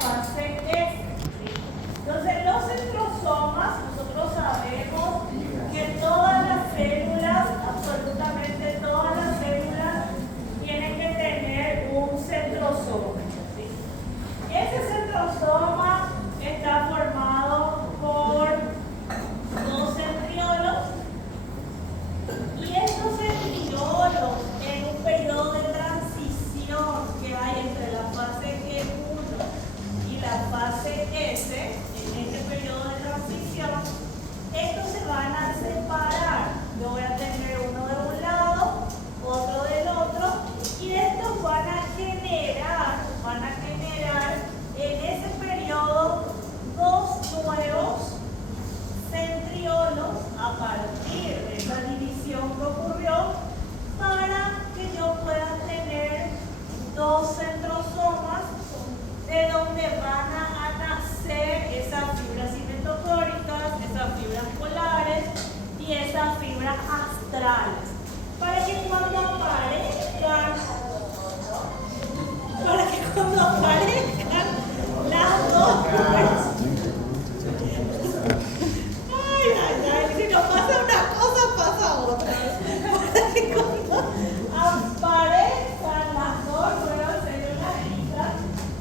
fase S. Entonces, los centrosomas, nosotros sabemos que todas las células, absolutamente todas las células, tienen que tener un centrosoma. ¿Sí? Ese centrosoma está formado por dos centriolos, y estos centriolos, en un periodo de transición que hay entre la fase E1 y la fase S, en este periodo de transición, estos se van a separar. Yo voy a tener uno de un lado, otro del otro, y estos van a generar en ese periodo dos nuevos centriolos a partir de esa división que ocurrió, para que yo pueda tener dos centrosomas de donde van a nacer esas fibras cimetocóricas, esas fibras polares y esas fibras astrales, para que cuando aparezcan las dos fibras. Si no pasa una cosa, pasa otra. Para que cuando aparezcan las dos nuevas células hijas,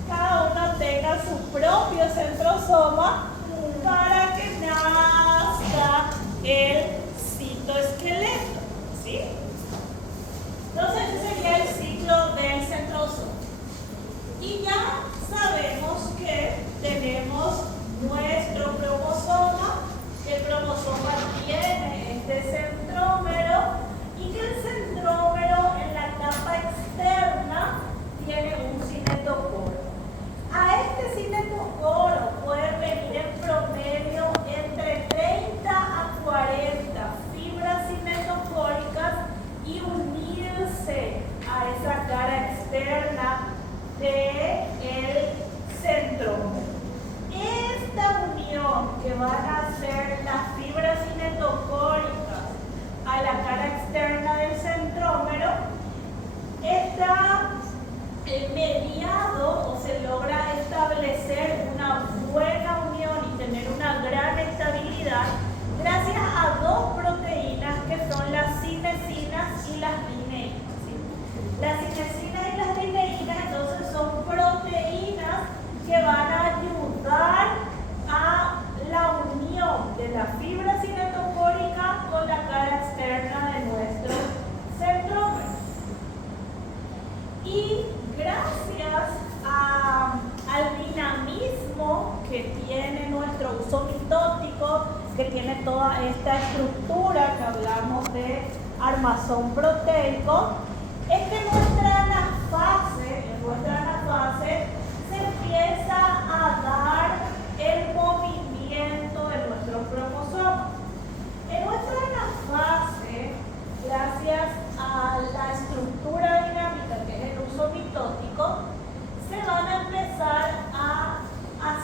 cada una tenga su propio centrosoma para que nazca el citoesqueleto. ¿Sí? Entonces, ese sería el ciclo del centrosoma. Y ya sabemos que tenemos nuestro cromosoma. El cromosoma tiene este centrómero, y que el centrómero en la capa externa tiene un cinetocoro. A este cinetocoro pueden venir en promedio entre 30 a 40 fibras cinetocóricas y unirse a esa cara externa del centrómero. Esta unión que van a hacer las fibras cinetocóricas a la cara externa del centrómero está mediado, o se logra establecer una buena unión y tener una gran estabilidad gracias a dos proteínas que son las cinesinas y las lineínas. ¿Sí? Las cinesinas y las lineínas entonces son proteínas que van a ayudar a la unión de la fibra cinetocórica con la cara externa de nuestro centrómero. Y gracias al dinamismo que tiene nuestro uso mitótico, que tiene toda esta estructura que hablamos de armazón proteico, es que en nuestra anafase se empieza a dar el movimiento de nuestros cromosomas. En nuestra anafase, gracias a la estructura dinámica que es el uso mitótico, se van a empezar a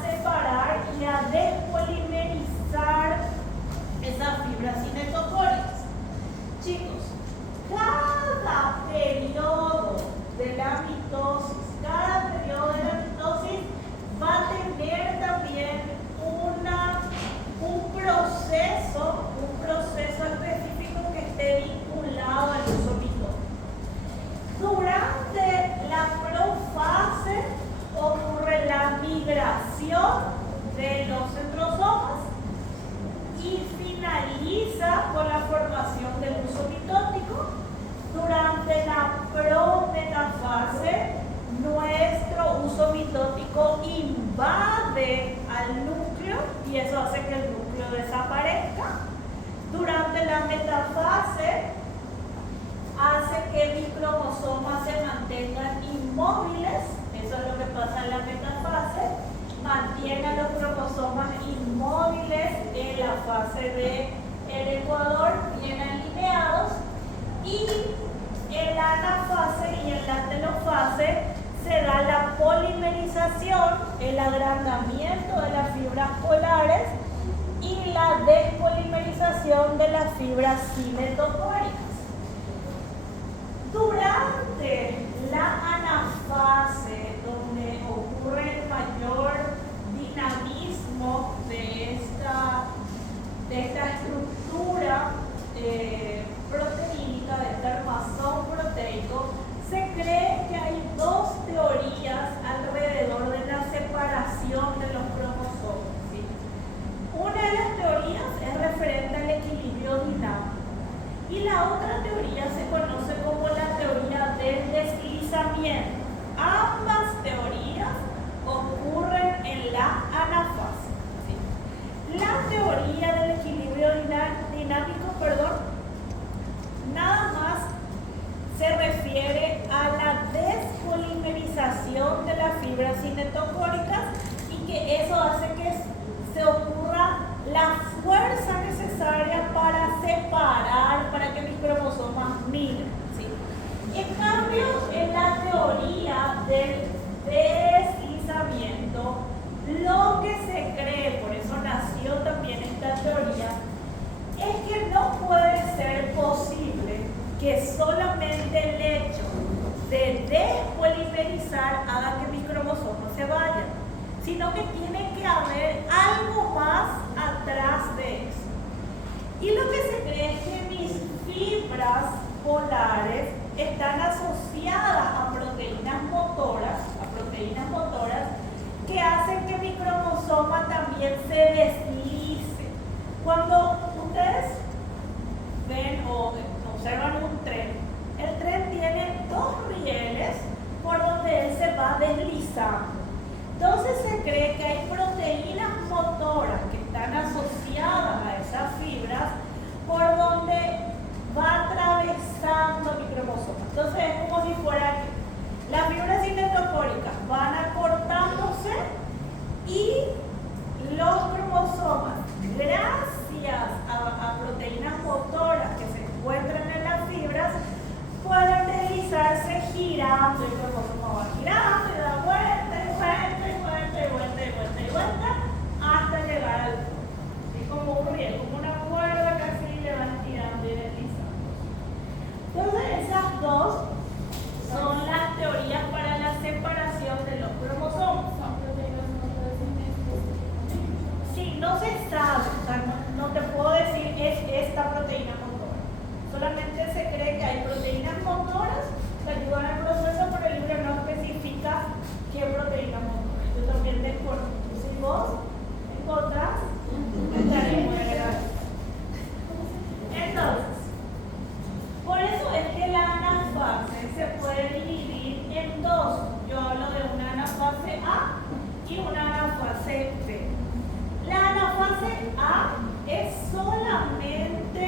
separar y a despolimerizar esas fibras cinetocóricas. Chicos, cada periodo de la mitosis, va a tener también un proceso específico que esté vinculado al uso mitótico. Durante la profase ocurre la migración de los centrosomas y finaliza con la formación del uso mitótico. Durante la prometafase, nuestro uso mitótico invade al núcleo y eso hace que el núcleo desaparezca. Durante la metafase, hace que mis cromosomas se mantengan inmóviles. Eso es lo que pasa en la metafase. Mantiene a los cromosomas inmóviles en la fase del ecuador, bien alineados. Y en la anafase y en la telofase se da la polimerización, el agrandamiento de las fibras polares y la despolimerización de las fibras cimetocóricas. Durante la anafase, donde ocurre el mayor fibras cinetocóricas y que eso hace que se ocurra la fuerza necesaria para separar, para que mis cromosomas migren, ¿sí? En cambio, en la teoría del deslizamiento, lo que se cree, por eso nació también esta teoría, es que no puede ser posible que solamente el hecho de despolimerizar haga que mis cromosomas se vayan, sino que tiene que haber algo más atrás de eso. Y lo que se cree es que mis fibras polares están asociadas a proteínas motoras que hacen que mi cromosoma también se deslice. Cuando ustedes ven o observan un tren, el tren tiene dos rieles por donde él se va deslizando. Entonces se cree que hay proteínas motoras que están asociadas a esas fibras por donde va atravesando mi cromosoma. Entonces es como si fuera que las fibras cinetocóricas van acortándose y los cromosomas, gracias a proteínas motoras que se encuentran en las fibras, pueden deslizarse girando. El cromosoma va girando y da vuelta y vuelta y vuelta y vuelta y vuelta y vuelta hasta llegar al punto. Es como un riel, como una cuerda que así le van girando y deslizando. Entonces esas dos son las teorías para la separación de los cromosomas. Sí, no se sabe, o sea, no te puedo decir es esta proteína motora. Solamente se cree que hay proteínas motoras que ayudan al proceso, pero el libro no especifica qué proteína motora. Yo también desconozco. Si vos encontrás, estaré muy agradecido. Entonces, por eso es que la anafase se puede dividir en dos. Yo hablo de una anafase A y una anafase B. La anafase A es solamente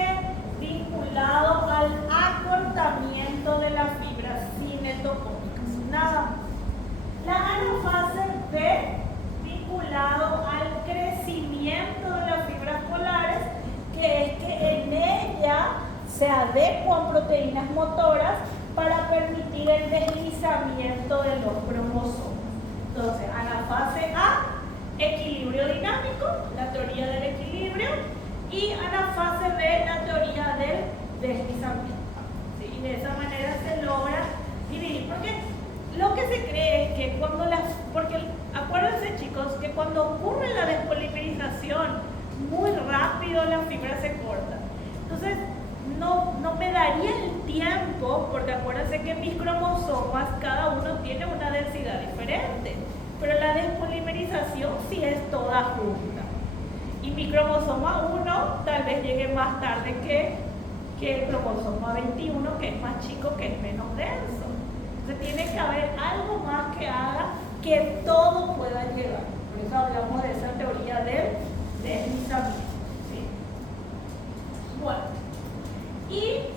vinculado al acortamiento de las fibras cinetocóricas, nada más. La anafase B vinculado al crecimiento de las fibras polares, que es que en ella se adecuan proteínas motoras para permitir el deslizamiento de los cromosomas. Entonces, anafase A, equilibrio dinámico, la teoría del equilibrio, y anafase B, la teoría del deslizamiento. ¿Sí? Y de esa manera se logra dividir. Porque lo que se cree es que porque acuérdense chicos, que cuando ocurre la despolimerización, muy rápido la fibra se corta. Entonces, no me daría el tiempo, porque acuérdense que mis cromosomas, cada uno tiene una densidad diferente, pero la despolimerización sí es toda junta. Y mi cromosoma 1 tal vez llegue más tarde que el cromosoma 21, que es más chico, que es menos denso. Entonces tiene que haber algo más que haga que todo pueda llegar. Por eso hablamos de esa teoría del deslizamiento. ¿Sí? Bueno, y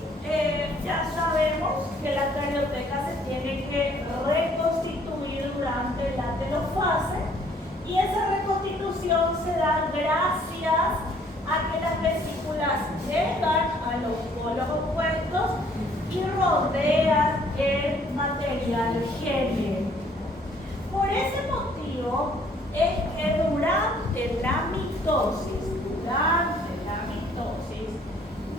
ya sabemos que la carioteca se tiene que reconstituir durante la telofase, y esa reconstitución se da gracias a que las vesículas llegan a los polos opuestos y rodean el material genético. Por ese motivo es que durante la mitosis,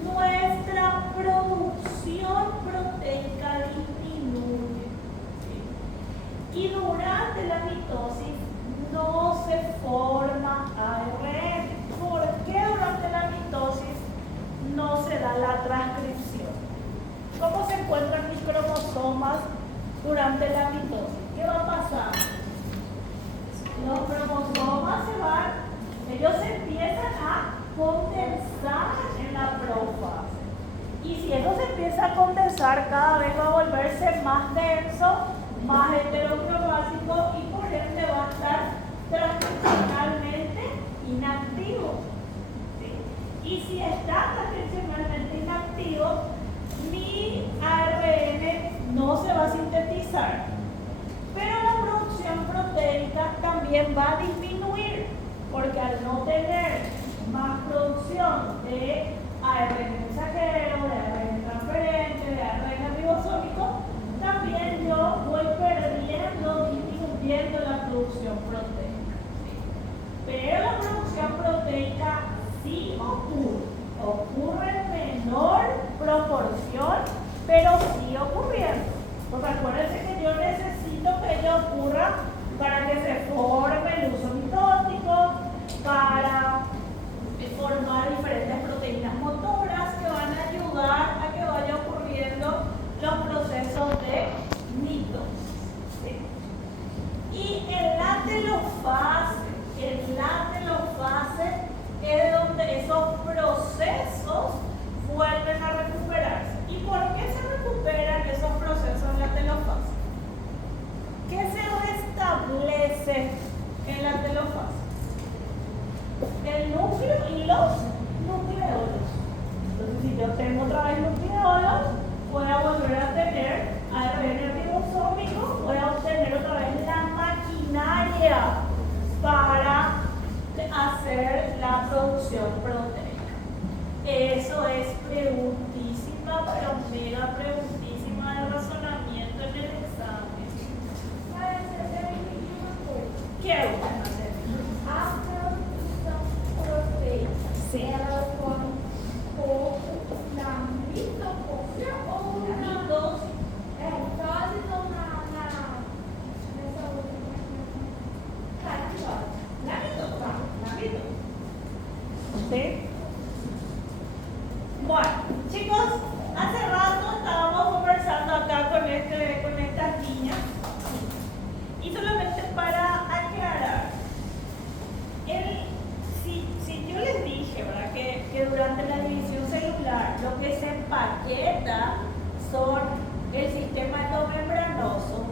nuestra producción proteica disminuye. ¿Sí? Y durante la mitosis no se forma ARN. ¿Por qué durante la mitosis no se da la transcripción? ¿Cómo se encuentran mis cromosomas durante la mitosis? ¿Qué va a pasar? Los cromosomas se van, ellos se empiezan a condensar en la profase. Y si eso se empieza a condensar, cada vez va a volverse más denso, más heterocromático, y por ende va a estar transcripcionalmente inactivo. ¿Sí? Y si está transcripcionalmente inactivo, mi ARN no se va a sintetizar, pero la producción proteica también va a disminuir, porque al no tener más producción de ARN mensajero, de ARN transferente, de ARN ribosómico, también yo voy perdiendo, disminuyendo la producción proteica. Pero la producción proteica sí ocurre en menor proporción, pero sigue ocurriendo. Porque acuérdense que yo necesito que ella ocurra para que se forme el uso mitótico, para formar diferentes proteínas motoras que van a ayudar a que vaya ocurriendo los procesos de mitosis. ¿Sí? Y en la telofase es donde esos procesos vuelven a recuperarse. ¿Y por qué se recuperan esos procesos en la telofase? ¿Qué se restablece en la telofase? El núcleo y los nucleolos. Entonces, si yo tengo otra vez nucleolos, voy a volver a tener ARN ribosómico, voy a obtener otra vez la maquinaria para hacer la producción proteica. Eso es preguntísima, pero mega preguntísima de razonamiento en el examen. ¿Qué van a hacer? Sí. ¿Sí? Bueno, chicos, hace rato estábamos conversando acá con estas niñas y solamente para aclarar, si yo les dije, ¿verdad? Que durante la división celular lo que se empaqueta son el sistema endomembranoso,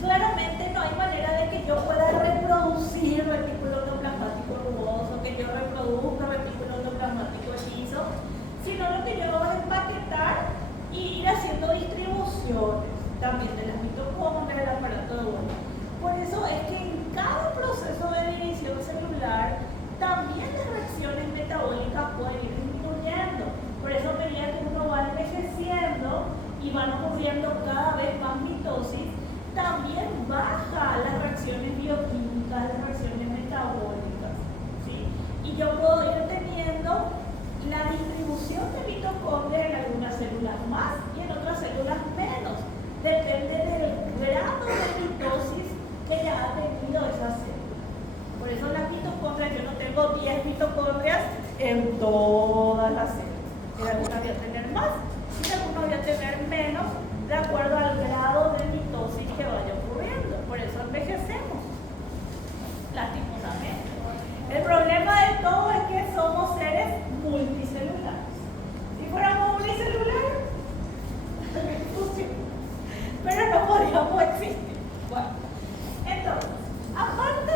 claramente no hay manera de que yo pueda reproducir retículo endoplasmático rugoso, que yo reproduzca retículo endoplasmático liso, sino lo que yo hago es empaquetar y ir haciendo distribuciones también de las mitocondrias, del aparato de Golgi. Por eso es que en cada proceso de división celular también las reacciones metabólicas pueden ir disminuyendo. Por eso a medida que uno va envejeciendo y van ocurriendo cada vez más mitosis, también baja las reacciones bioquímicas, las reacciones metabólicas, ¿sí? Y yo puedo ir teniendo la distribución de mitocondrias en algunas células más y en otras células menos. Depende del grado de mitosis que ya ha tenido esa célula. Por eso las mitocondrias, yo no tengo 10 mitocondrias en todas las células. En algunas voy a tener más y en algunas voy a tener menos, de acuerdo al grado de mitosis que vaya ocurriendo. Por eso envejecemos, lastimosamente. El problema de todo es que somos seres multicelulares. Si fuéramos unicelulares, pero no podríamos existir. Bueno, entonces, aparte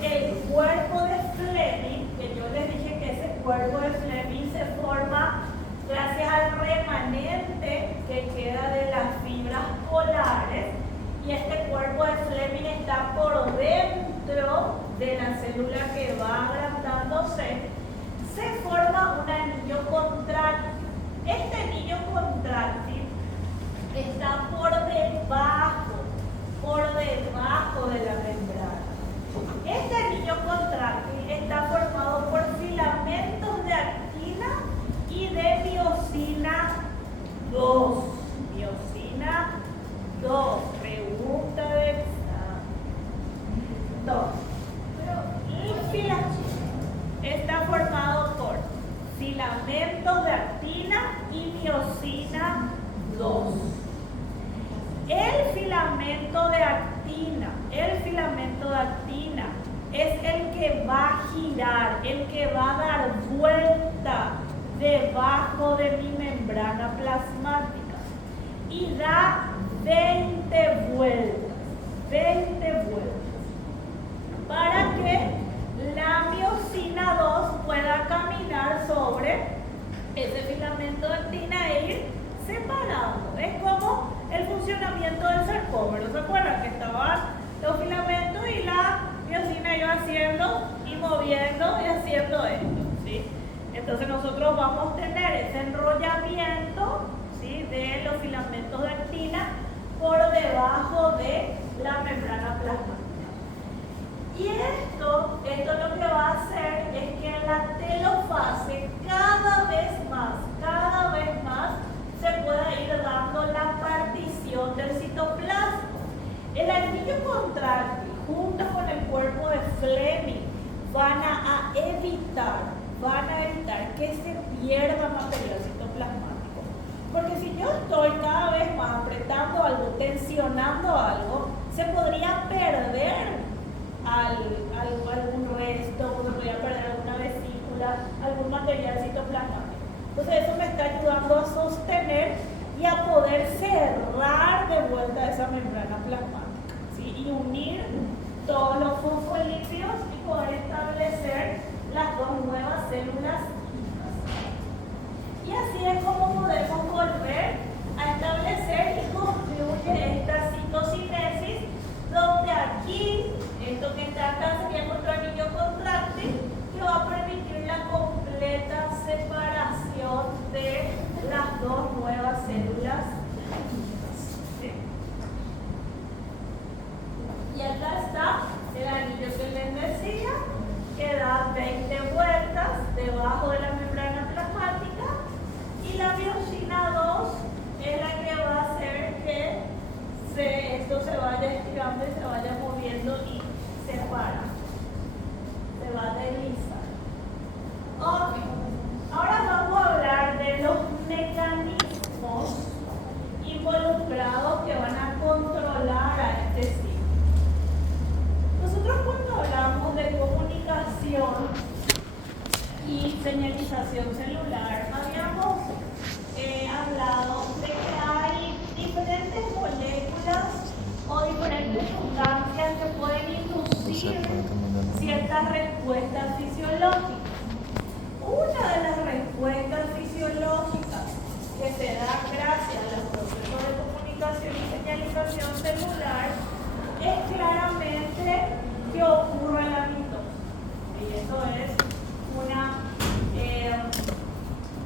del cuerpo de Fleming, que yo les dije que ese cuerpo de Fleming se forma gracias al remanente que queda de las fibras polares, y este cuerpo de Fleming está por dentro de la célula que va agrandándose, se forma un anillo contráctil. Este anillo contráctil está por debajo de la membrana. Este anillo contráctil está formado por filamentos de actina y de miosina 2. Miosina 2. Pregunta de examen. 2. El filamento está formado por filamentos de actina y miosina 2. El filamento de actina es el que va a girar, el que va a dar vuelta debajo de mi membrana plasmática y da 20 vueltas para que la miosina 2 pueda caminar sobre ese filamento de actina e ir separando. Es como el funcionamiento del sarcómero. ¿Se acuerdan que estaban los filamentos y la miosina haciendo y moviendo y haciendo esto, ¿sí? Entonces nosotros vamos a tener ese enrollamiento, ¿sí?, de los filamentos de actina por debajo de la membrana plasmática. Y esto lo que va a hacer es que en la telofase cada vez más se pueda ir dando la partición del citoplasma. El anillo contráctil junto con el cuerpo de Fleming van a evitar que se pierda material citoplasmático. Porque si yo estoy cada vez más apretando algo, tensionando algo, se podría perder algún resto, se podría perder alguna vesícula, algún material citoplasmático. Entonces eso me está ayudando a sostener y a poder cerrar de vuelta esa membrana plasmática, ¿sí?, y unir todos los fosfolípidos y poder establecer las dos nuevas células hijas. Y así es como podemos volver a establecer y concluye esta citocinesis, donde aquí, esto que está acá sería nuestro anillo contráctil, que va a permitir la completa separación de las dos nuevas células hijas. ¿Sí? Y acá está el anillo que les decía, que da 20 vueltas debajo de la membrana plasmática, y la miosina 2 es la que va a hacer que esto se vaya estirando y se vaya moviendo y se va a deslizar. Ok, ahora vamos a hablar de los mecanismos involucrados que van a controlar a este ciclo. Nosotros cuando hablamos de comunicación y señalización celular, habíamos hablado de que hay diferentes moléculas o diferentes sustancias que pueden inducir ciertas respuestas fisiológicas. Una de las respuestas fisiológicas que se da gracias a los procesos de comunicación y señalización celular es claramente que ocurre la mitosis. Y eso es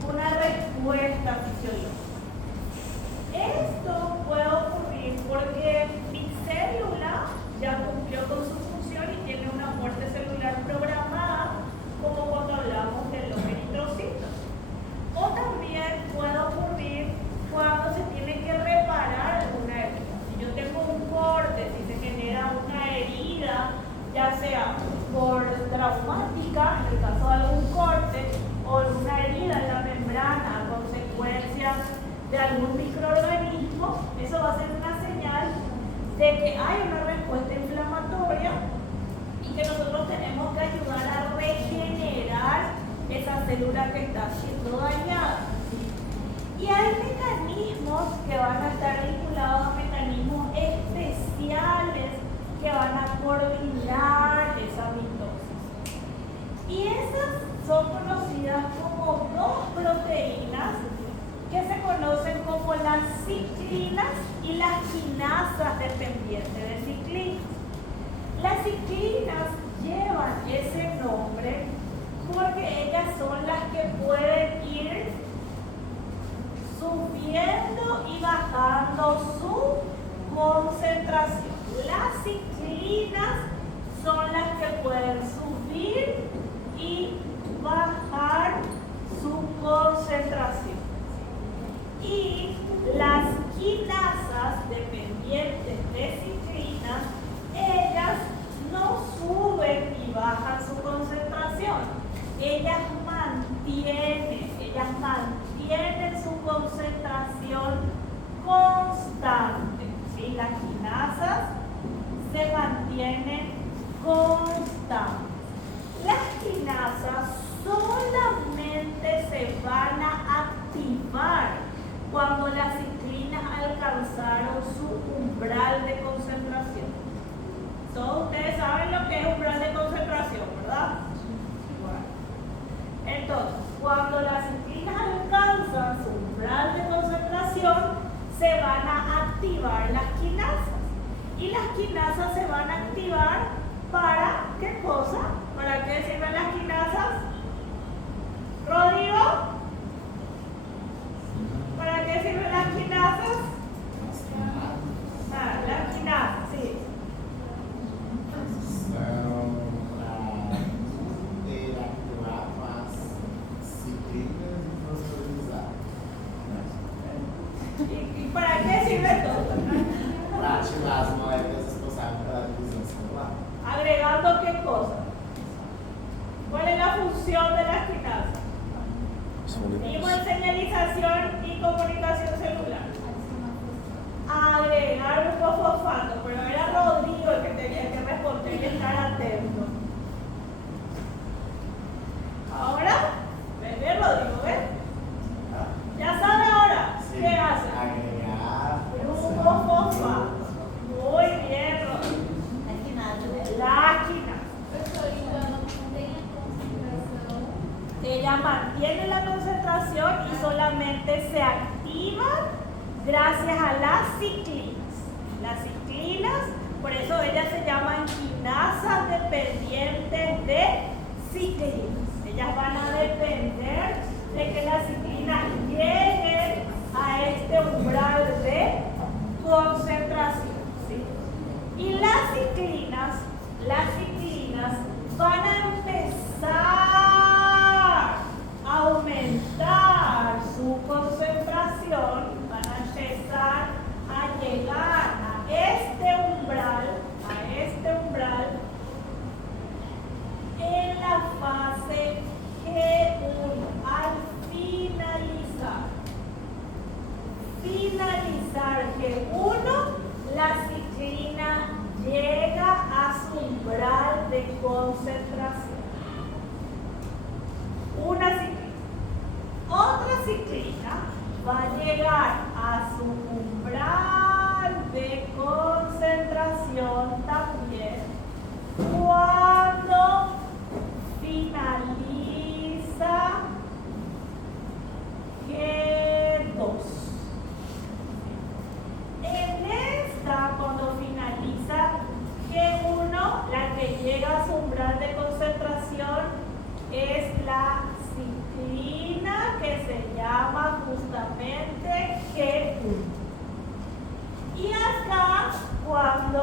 una respuesta fisiológica. Esto puede ocurrir porque mi célula ya cumplió con su función y tiene una muerte celular programada, como cuando hablamos de los eritrocitos. O también puede ocurrir cuando se tiene que reparar alguna herida. Si yo tengo un corte, si se genera una herida, ya sea por traumática, en el caso de algún corte, o una herida en la membrana a consecuencia de algún microorganismo, eso va a ser una señal de que hay una respuesta inflamatoria y que nosotros tenemos que ayudar a regenerar esa célula que está siendo dañada. Y hay mecanismos que van a estar vinculados a mecanismos especiales que van a coordinar esa mitosis. Y esas son conocidas como dos proteínas que se conocen como las ciclinas y las quinasas dependientes de ciclinas. Las ciclinas llevan ese nombre porque ellas son las que pueden ir subiendo y bajando su concentración. Las ciclinas son las que pueden subir y bajar su concentración. Y las quinasas dependientes de ciclinas, ellas no suben y bajan su concentración. Ellas mantienen su concentración constante. ¿Sí? Las quinasas se mantienen constantes. Las quinasas solamente se van a activar cuando las ciclinas alcanzaron su umbral de concentración. Todos ustedes saben lo que es umbral de concentración, ¿verdad? Bueno. Entonces, cuando las ciclinas alcanzan su umbral de concentración, se van a activar las quinasas. Y las quinasas se van a activar para, ¿qué cosa? ¿Haciendo qué cosa? ¿Cuál es la función de las quinasas? Vimos en señalización y comunicación celular. Agregar un fosfato, pero era Rodrigo el que tenía que responder y estar atento. Ahora, ve Rodrigo, ¿ves? ¿Ya sabe ahora? Sí. ¿Qué hace? Agregar un fosfato. Muy bien, Rodrigo. La quinasa. Ella mantiene la concentración y solamente se activa gracias a las ciclinas. Las ciclinas, por eso ellas se llaman quinasas dependientes de ciclinas. Ellas van a depender de que las ciclinas lleguen a este umbral de concentración. ¿Sí? Y las ciclinas van a empezar a aumentar su concentración, van a empezar a llegar a este umbral en la fase G1, al finalizar G1, la ciclina llega a su umbral de concentración. Una ciclina. Otra ciclina va a llegar a su umbral de concentración también cuando finaliza G2. En esta, cuando finaliza G1, la que llega a su umbral de concentración es la ciclina que se llama justamente G1. Y acá, cuando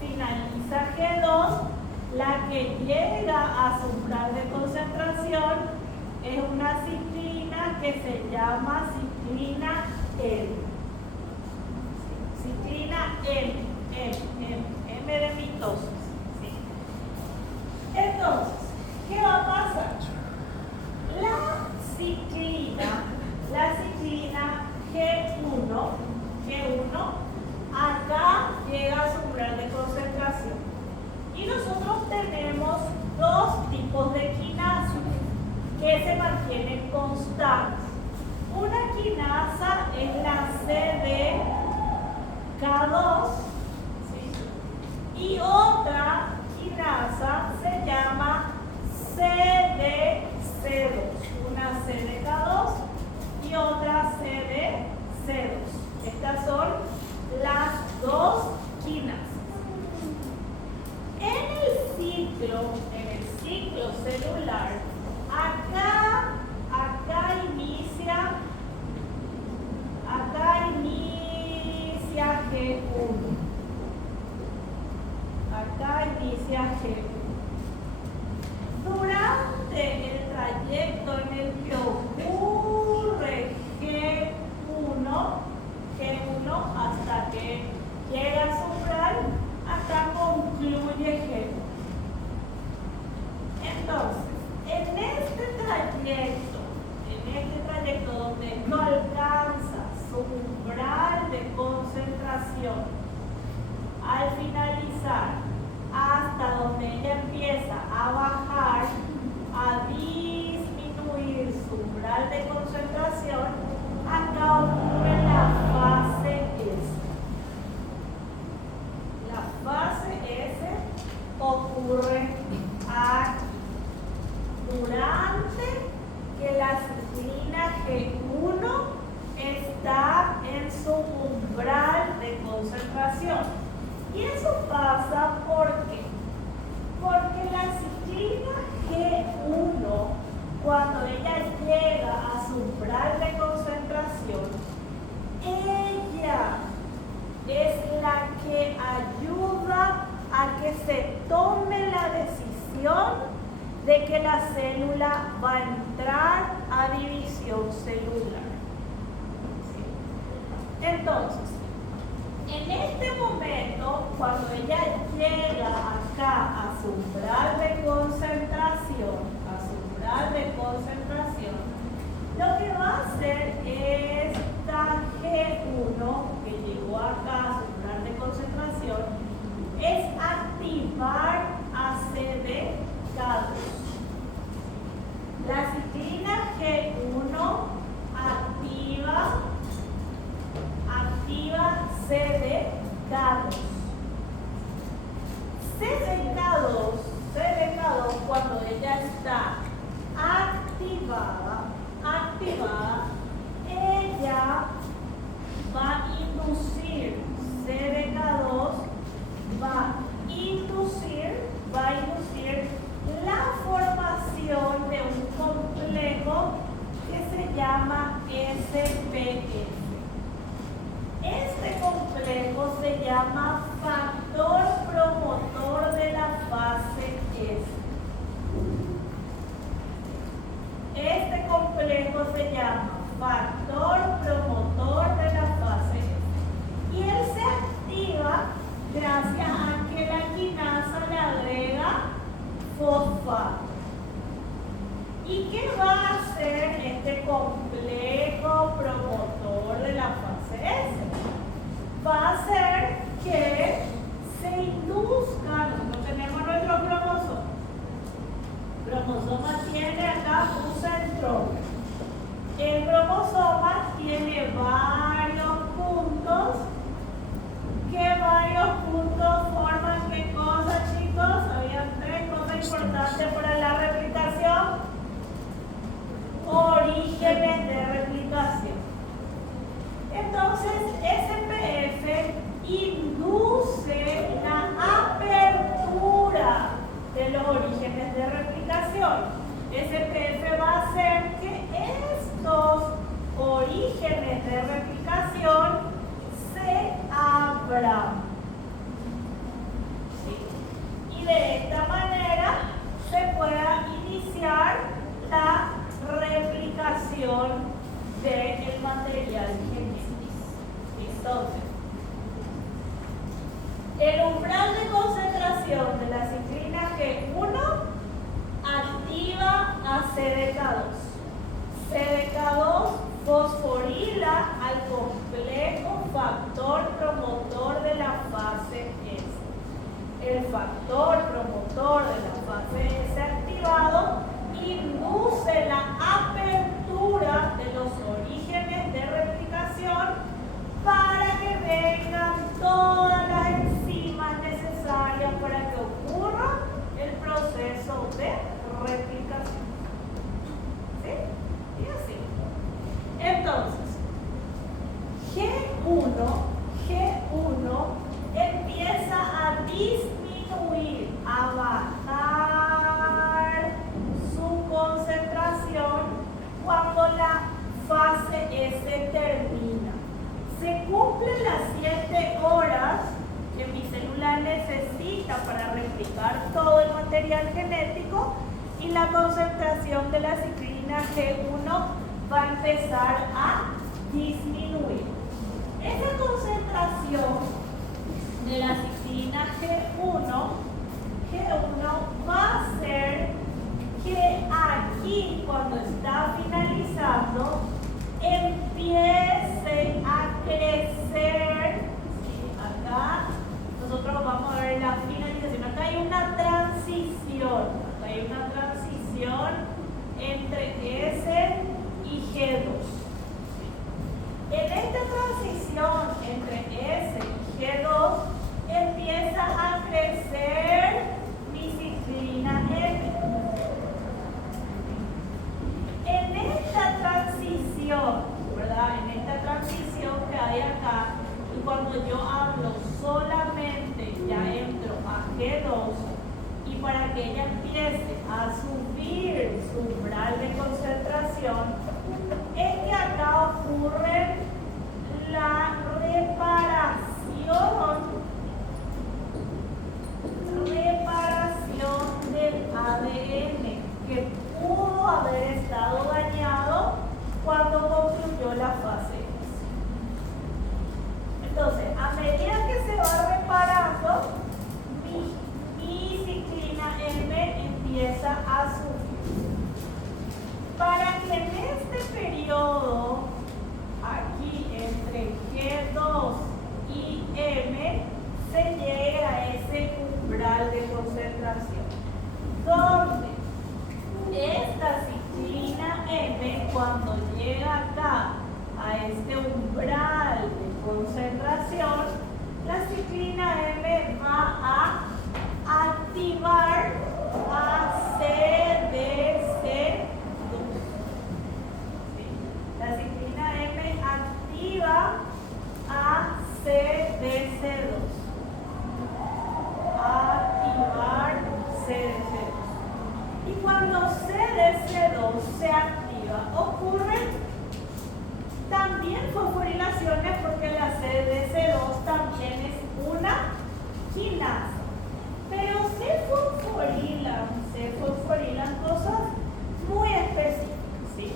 finaliza G2, la que llega a su umbral de concentración es una ciclina que se llama ciclina L. Ciclina M de mitosis. ¿Sí? Entonces, ¿qué va a pasar? La ciclina G1, acá llega a su umbral de concentración. Y nosotros tenemos dos tipos de quinasas que se mantienen constantes. Una quinasa es la CDK2, ¿sí? Y otra quinasa se llama CDC2. Una CDK2 y otra CDC2. Estas son las dos quinasas. En el ciclo celular, acá inicia G1. Acá inicia G1. Durante el trayecto en el que ocurre G1 hasta que llega a su umbral, acá concluye G1. Entonces, en este trayecto donde no alcanza su umbral de concentración, al finalizar, hasta donde ella empieza a bajar, a disminuir su umbral de concentración, acá ocurre la fase S. La fase S ocurre aquí, durante que la ciclina G1 está en su umbral de concentración. Y eso pasa porque la ciclina G1, cuando ella llega a su umbral de concentración, ella es la que ayuda a que se tome la decisión de que la célula va a entrar a división celular. ¿Sí? Entonces, en este momento, cuando ella llega acá a su umbral fase. ¿Y qué va a hacer este complejo promotor de la fase S? Va a hacer que se induzcan, nosotros tenemos nuestro cromosoma. El cromosoma tiene acá un centrómero. El cromosoma tiene varios puntos. ¿Qué varios puntos forman qué cosa, chicos? Había tres cosas importantes para la replicación. Orígenes de replicación. Entonces, SPF induce la apertura de los orígenes de replicación. SPF va a hacer que estos orígenes de replicación se abran. ¿Sí? Y de esta manera se pueda iniciar la replicación del material genético. Entonces, el umbral de concentración de la ciclina G1 activa a CDK2. CDK2 fosforila al complejo factor promotor de la fase S. El factor promotor de la fase S activado induce la apertura de los orígenes de replicación para que vengan todas las enzimas necesarias para que ocurra el proceso de replicación. ¿Sí? Y así. Entonces, G1 empieza a disminuir, a bajar su concentración cuando la fase S termina. Se cumplen las 7 horas que mi célula necesita para replicar todo el material genético y la concentración de la ciclina G1 va a empezar a disminuir. Esa concentración de la ciclina G1 va a hacer que aquí, cuando está finalizando, empiece a crecer. ¿Sí? Acá nosotros vamos a ver la finalización. Acá hay una transición. Acá hay una transición entre S y G2. En esta transición entre S y G2 empieza a crecer mi ciclina M. En esta transición, ¿verdad? En esta transición que hay acá, y cuando yo hablo solamente ya entro a G2, y para que ella empiece a subir su umbral de concentración, es que acá ocurre la reparación del ADN que pudo haber estado dañado cuando concluyó la fase S. Entonces, a medida que se va reparando, mi ciclina M empieza a subir. Para que en este periodo, aquí entre G2 y M, se llegue a ese umbral de concentración, donde esta ciclina M, cuando llega acá a este umbral de concentración, la ciclina M va a activar a CDC2. La ciclina M activa a CDC2. Activar CDC2. Y cuando CDC2 se activa, ocurren también fosforilaciones, porque la CDC2 también es una quinasa. Pero se fosforilan cosas muy específicas, ¿sí?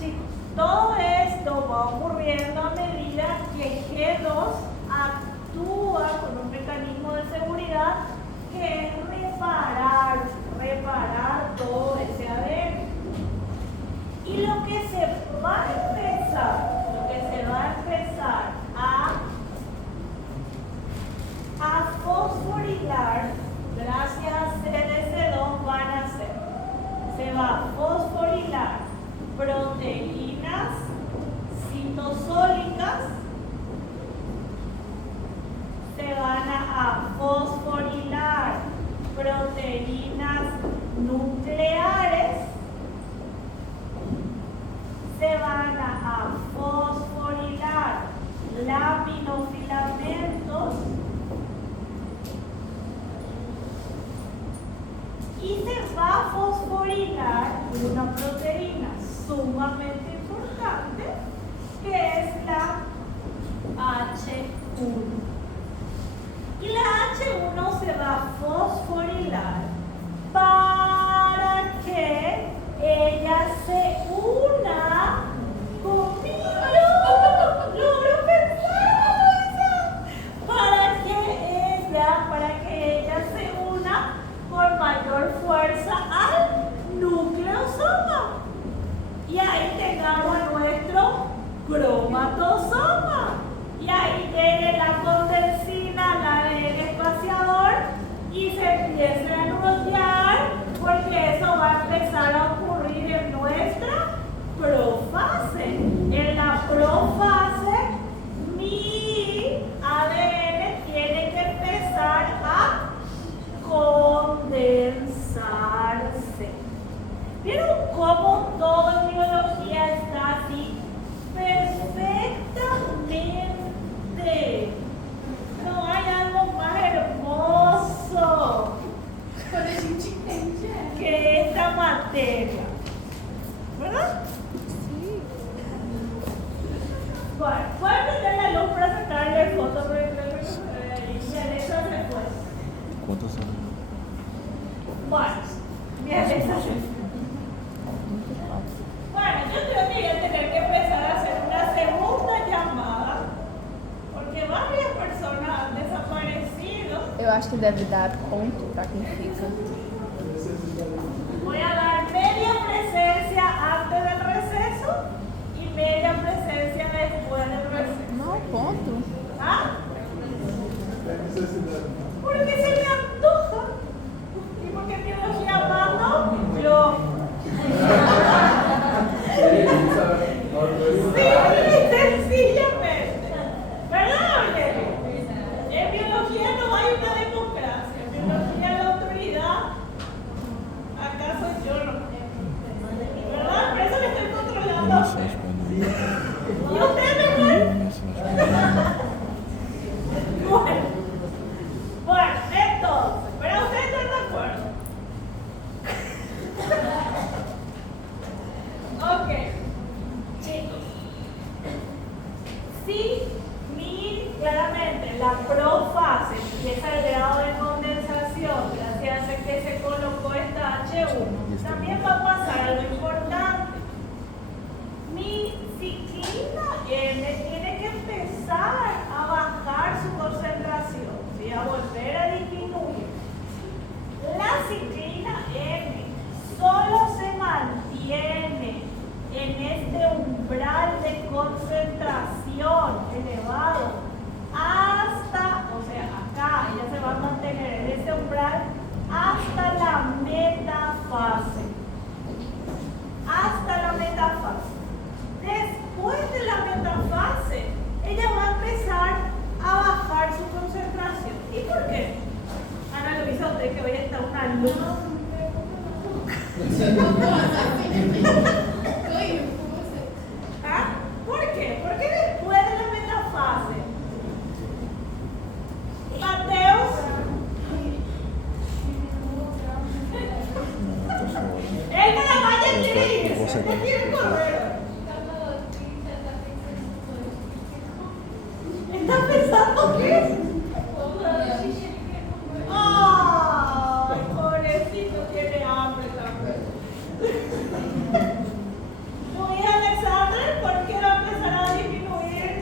Chicos, todo esto va ocurriendo a medida que G2 actúa con un mecanismo de seguridad que es reparar proteínas nucleares se van a fosforilar laminofilamentos y se va a fosforilar una proteína sumamente importante que es la H1. Y la H1 se va a fosforilar para que ella se una conmigo. Logro pensar para que ella se una con mayor fuerza al nucleosoma. Y ahí tengamos nuestro cromatosoma. Y ahí llegue la condensina, la ADN espaciador y se empiece a rodear, porque eso va a empezar a ocurrir en nuestra profase. En la profase, mi ADN tiene que empezar a condensarse. ¿Vieron cómo todo en biología está así perfectamente? No hay algo más hermoso que esta materia, ¿verdad? Sí. Bueno, ¿pueden prender la luz para sacarle fotos? Y Alexa se fue. ¿Cuántos son? Bueno, mi Alexa se fue. Bueno, yo creo que voy a tener que empezar a hacer una segunda llamada, porque varias personas han desaparecido. Eu acho que deve dar ponto para quem fica. Voy a dar media presencia antes del receso y media presencia después del receso. Não, ponto. ¿Ah? Porque se me antoja. Y porque biología mando, yo. Sí, sencillamente. ¿Verdad, Aurelio? En biología no hay una democracia. En biología la autoridad, ¿acaso yo no? ¿Verdad? Por eso le estoy controlando a usted. ¿Y usted mejor? Bueno, entonces, ¿pero ustedes están de acuerdo? Ok, chicos. Si claramente la profase empieza el grado de condensación gracias a que se colocó esta H1, también va a pasar algo importante. Mi ciclina M tiene que empezar a bajar su concentración, ¿sí? A volver a disminuir. La ciclina M solo se mantiene en este umbral de concentración elevado hasta, o sea, acá ella se va a mantener en ese umbral hasta la metafase. Hasta la metafase. Después de la metafase, ella va a empezar a bajar su concentración. ¿Y por qué? Ana Luisa, usted que hoy está una luz. ¿Ah? ¿Por qué? Porque después de la metafase, Mateus, él me la vaya a escribir, él tiene correo. ¿Está pensando qué? Ay, pobrecito, tiene hambre también. Muy Alexander, ¿por qué va a empezar a disminuir?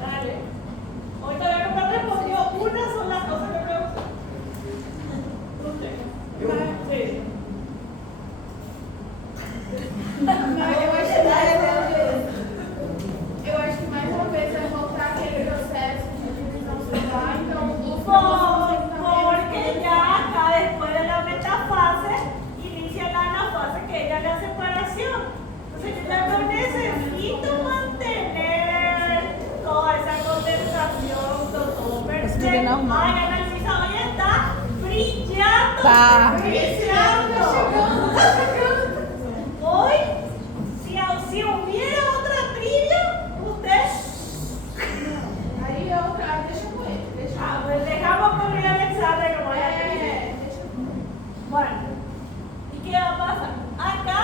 Dale. Hoy todavía no me respondió una sola cosa que pregunté. de normal. Ay, Ana Luisa hoy está brillando. Tá. Brillando. Hoy, si hubiera otra trivia, usted. Aí outra, deixa com ele. Deixa Ah, pues dejamos con el Alexander como la trivia. Bueno, ¿y qué va a pasar? Acá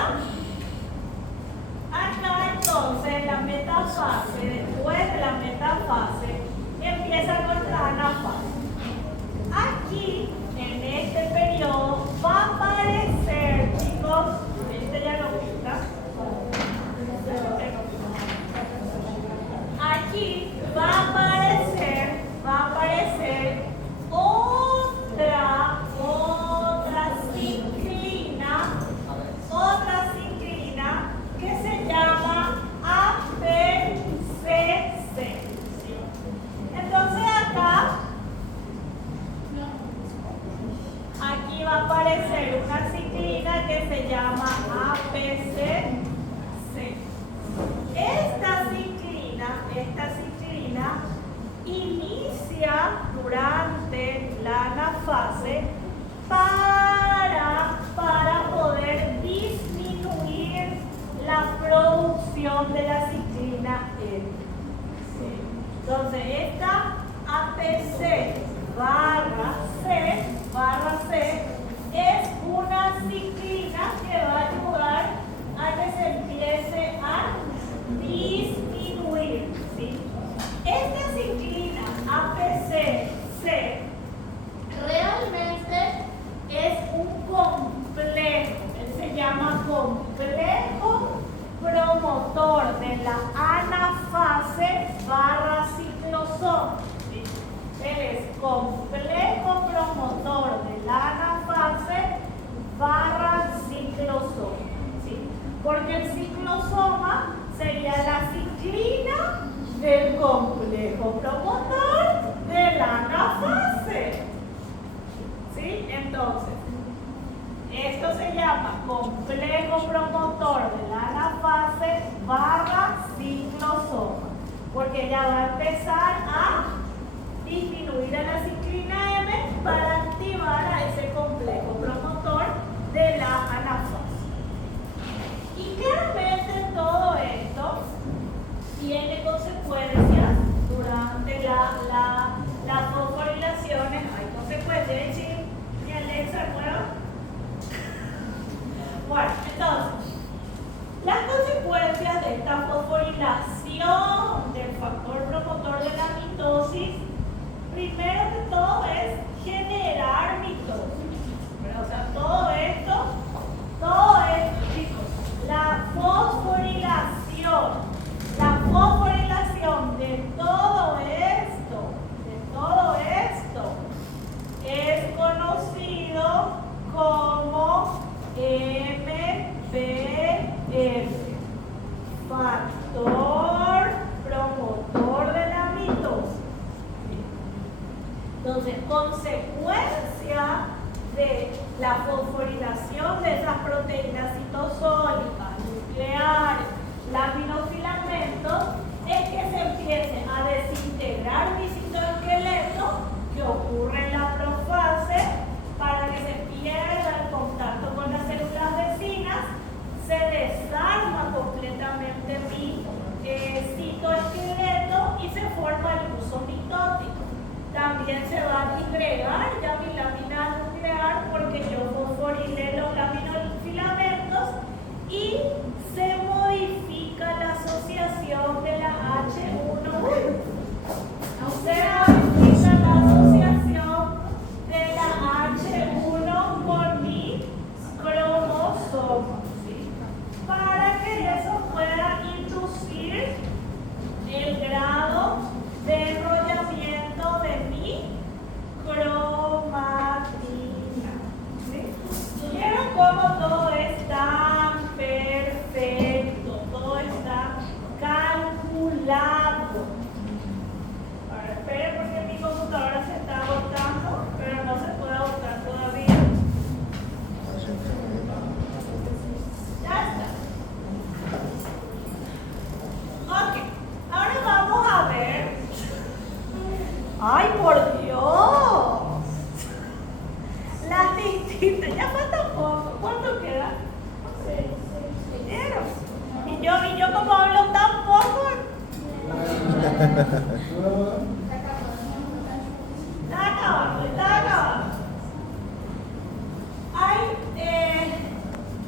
entonces la metafase, después de la metafase, empieza nuestra anafase. Aquí, en este periodo, va a aparecer, chicos, este ya lo pinta. Aquí va a aparecer otra ciclina que se llama APCC. Entonces aquí va a aparecer una ciclina que se llama APCC. Esta ciclina inicia durante la anafase para poder disminuir la producción de la ciclina N. Entonces, esta APC barra C es una ciclina que va a ayudar a que se empiece a disminuir. ¿Sí? Esta ciclina APC-C realmente es un complejo, él se llama complejo promotor de la anafase barra ciclosoma. ¿Sí? Él es complejo promotor de la anafase barra ciclosoma. ¿Sí? Porque el ciclosoma sería la ciclina del complejo promotor de la anafase. ¿Sí? Entonces, esto se llama complejo promotor de la anafase barra ciclosoma, porque ya va a empezar a disminuir a la ciclina M para activar a ese complejo promotor de la anafase. Y claramente todo esto tiene consecuencias durante las fosforilaciones. Hay consecuencias, ¿sí? ¿Y Alexa nueva? Bueno, entonces, las consecuencias de esta fosforilación del factor promotor de la mitosis, primero que todo es generar mitosis. Pero, o sea, todo esto, chicos, la fosforilación de todo esto es conocido como MPF, factor promotor de la mitosis. Entonces, consecuencia de la fosforilación de esas proteínas citosólicas, nucleares, laminofilamentos, es que se empiece a desintegrar mi citoesqueleto, que ocurre en la profase, para que se pierda el contacto con las células vecinas, se desarma completamente mi citoesqueleto y se forma el uso mitótico. También se va a disgregar ya mi lámina nuclear porque yo fosforilé los laminofilamentos y se modifica la asociación de la H1. Se modifica la asociación de la H1 con mi cromosoma, ¿sí? Para que eso pueda inducir el grado de enrollamiento de mi cromatina. ¿Sí? ¿Vieron cómo todo es tan perfecto? Todo está calculado. Ahora esperen porque mi computadora se está agotando, pero no se puede agotar todavía. Ya está. Ok, ahora vamos a ver. ¡Ay, por Dios! Está acabando, está acabando. Hay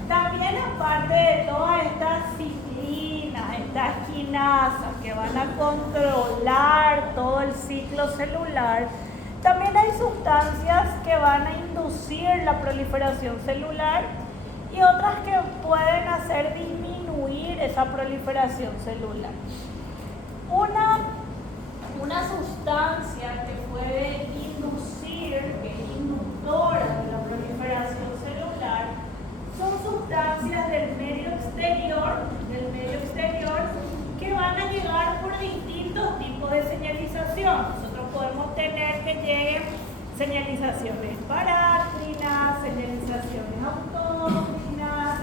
también, aparte de todas estas ciclinas, estas quinasas que van a controlar todo el ciclo celular, también hay sustancias que van a inducir la proliferación celular y otras que pueden hacer disminuir esa proliferación celular. Una sustancia que puede inducir, que es inductora de la proliferación celular, son sustancias del medio exterior que van a llegar por distintos tipos de señalización. Nosotros podemos tener que lleguen señalizaciones parácrinas, señalizaciones autócrinas,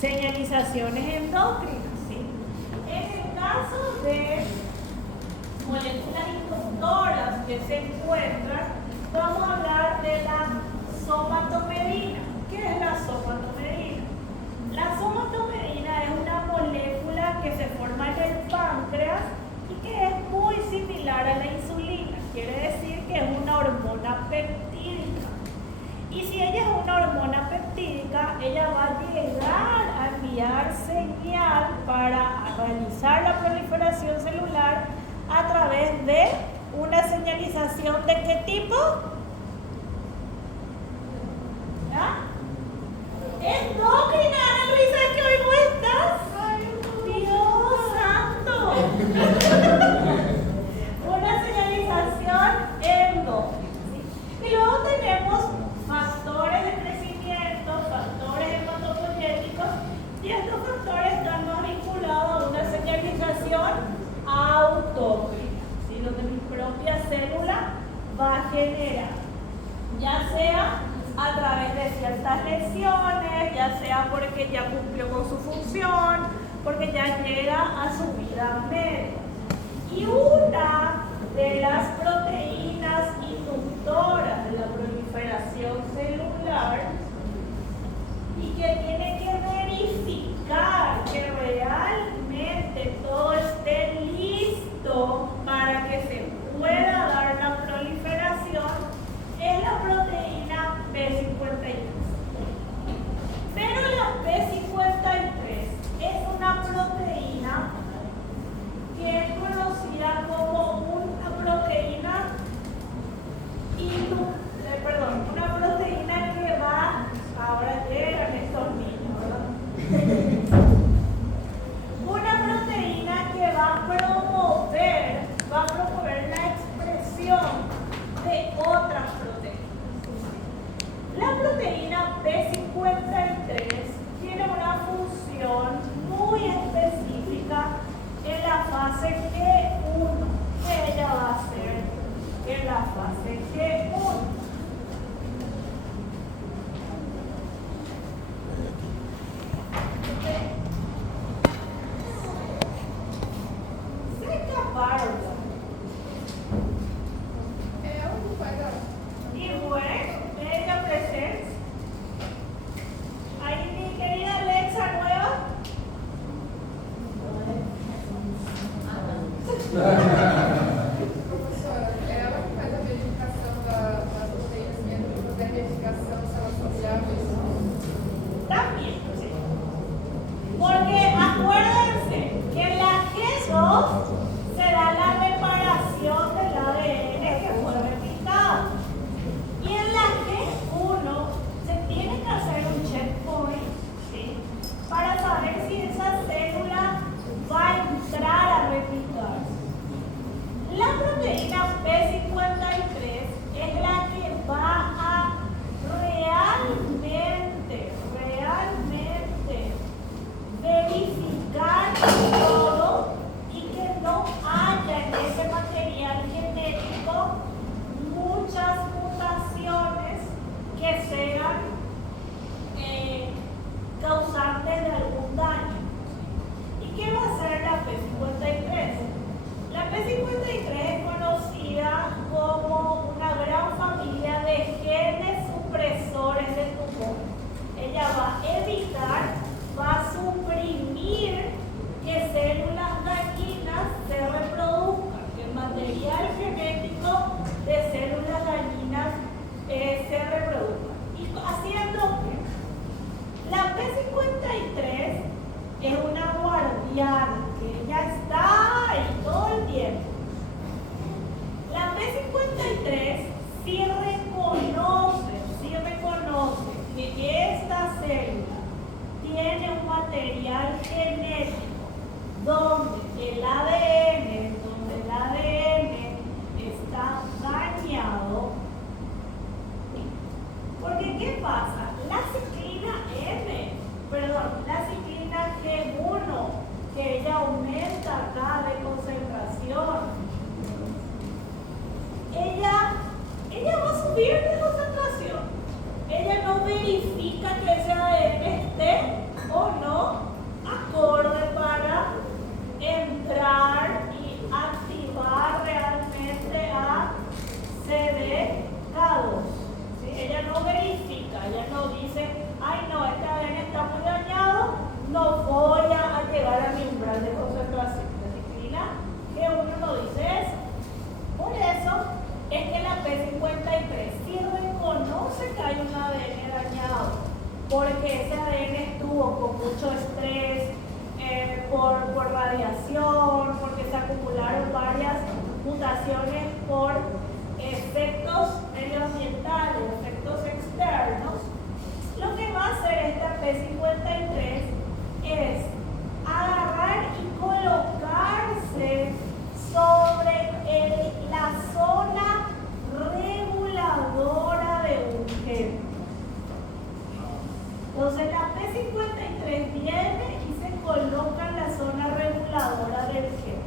señalizaciones endócrinas, ¿sí? En el caso de moléculas inductoras que se encuentran, vamos a hablar de la somatomedina. ¿Qué es la somatomedina? La somatomedina es una molécula que se forma en el páncreas y que es muy similar a la insulina. Quiere decir que es una hormona peptídica. Y si ella es una hormona peptídica, ella va a llegar a enviar señal para realizar la proliferación celular a través de una señalización ¿de qué tipo? ¿Ah? Endocrina, Ana Luisa, que hoy no estás. Dios santo. Una señalización endócrina, ¿sí? Y luego tenemos factores de crecimiento, factores hematopoyéticos, y estos factores están más vinculados a una señalización autócrina, ¿sí? Donde mi propia célula va a generar, ya sea a través de ciertas lesiones, ya sea porque ya cumplió con su función, porque ya llega a su vida media. Y una de las proteínas inductoras de la proliferación celular y que tiene que verificar que realmente todo esté listo para que se pueda dar la proliferación es la proteína P53. Pero la P53 es una proteína que es conocida como una proteína una proteína que va, ahora llegan estos niños, ¿verdad? Una proteína que va a promover la expresión de otras proteínas. La proteína P53 tiene una función muy específica en la fase G1, que ella va a hacer en la fase G1. Se escaparon. Y bueno, ella presente. Ahí mi querida Alexa nueva. Professora, ela que faz a verificação das proteínas mesmo, para fazer a verificação se elas são viáveis. También, sí. Porque acuérdense que en la G2 se da la reparación del ADN que fue replicado. Y en la G1 se tiene que hacer un checkpoint, ¿sí? Para saber si esa célula va a entrar a replicarse. La proteína P53 es la que va a realmente verificar todo y que no haya en ese material genético muchas mutaciones que sean causantes de algún daño. ¿Y qué va a hacer la P53? La P53 es conocida donde el ADN está dañado. Porque ¿qué pasa? La ciclina G1, que ella aumenta acá de concentración, ella va a subir de concentración. Ella no verifica que ese ADN esté o no acorde para entrar y activar realmente a CDK2. ¿Sí? Ella no verifica, ella no dice, ay no, este ADN está muy dañado, no voy a llegar a mi umbral de concentración. La ciclina G1 no dice eso. Por eso es que la P53 sí reconoce que hay un ADN dañado, porque ese ADN estuvo con mucho estrés, por radiación, porque se acumularon varias mutaciones por efectos medioambientales, efectos externos. Lo que va a hacer esta P53 es agarrar y colocarse sobre la zona reguladora de un gen. Entonces la P53 viene y se coloca en la zona reguladora del gen.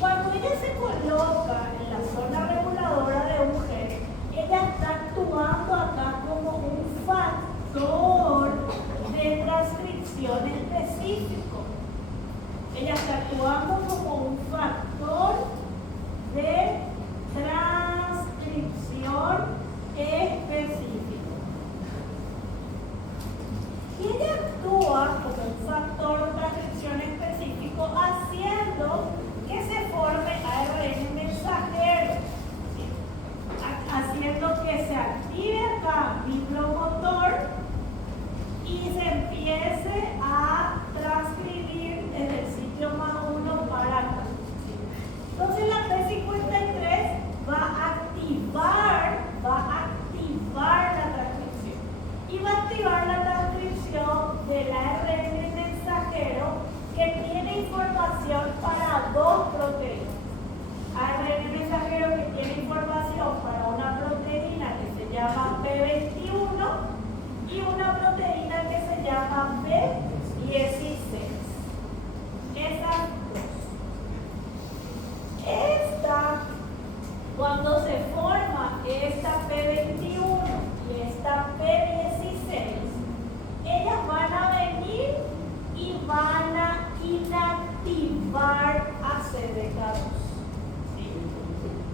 Cuando ella se coloca en la zona reguladora de un gen, ella está actuando acá como un factor de transcripción específico. Ella está actuando como un factor de transcripción específico. Y ella actúa como un factor de transcripción específico haciendo que se forme ARN mensajero, ¿sí? Haciendo que se active acá bibliomotor y se empiece a transcribir desde el sitio más 1 para acá. Entonces la P53 va a activar la transcripción y va a activar la transcripción del ARN mensajero que tiene información para dos proteínas. ARN mensajero que tiene información para una proteína que se llama P21 y una proteína que se llama P16. Esas dos. Cuando se forma esta P21 y esta P16, ellas van a venir y van a inactivar a CDK2. ¿Sí?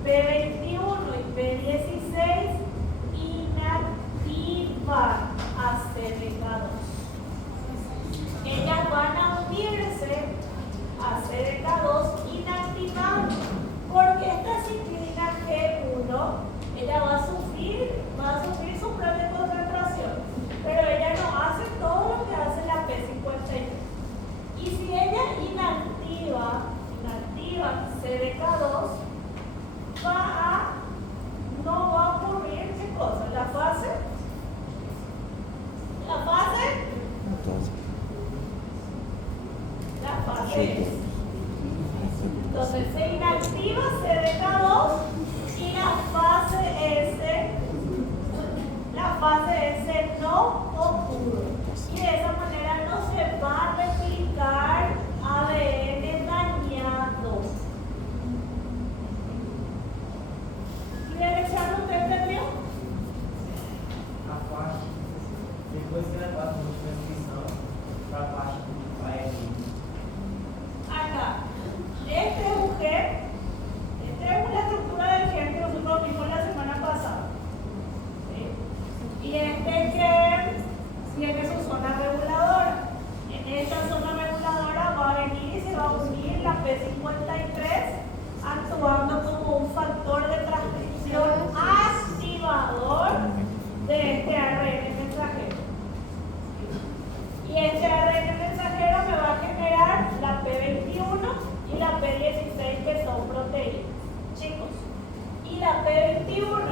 P21 y P16 inactivan a CDK2. Ellas van a unirse a CDK2 inactivando, porque esta ciclina G1, ella va a sufrir su plan de concentración, pero ella no hace todo lo que hace la P53. Y si ella inactiva CDK2, no va a ocurrir ¿qué cosa? La fase S. Entonces se inactiva CDK2 y la fase S no ocurre. Y de esa manera no se va a replicar ADN dañado. ¿Quiere echar usted entendió? A parte, depois que ela passa por transcrição, para a parte do ARN. Acá, este es un gen, esta es la estructura del gen que nosotros vimos la semana pasada. ¿Sí? Y este gen tiene su zona reguladora. En esta zona reguladora va a venir y se va a unir la P53 actuando como un factor de transcripción activador de este ARN mensajero. Y este ARN mensajero me va a generar la P21 y la P16 que son proteínas. Chicos, y la P21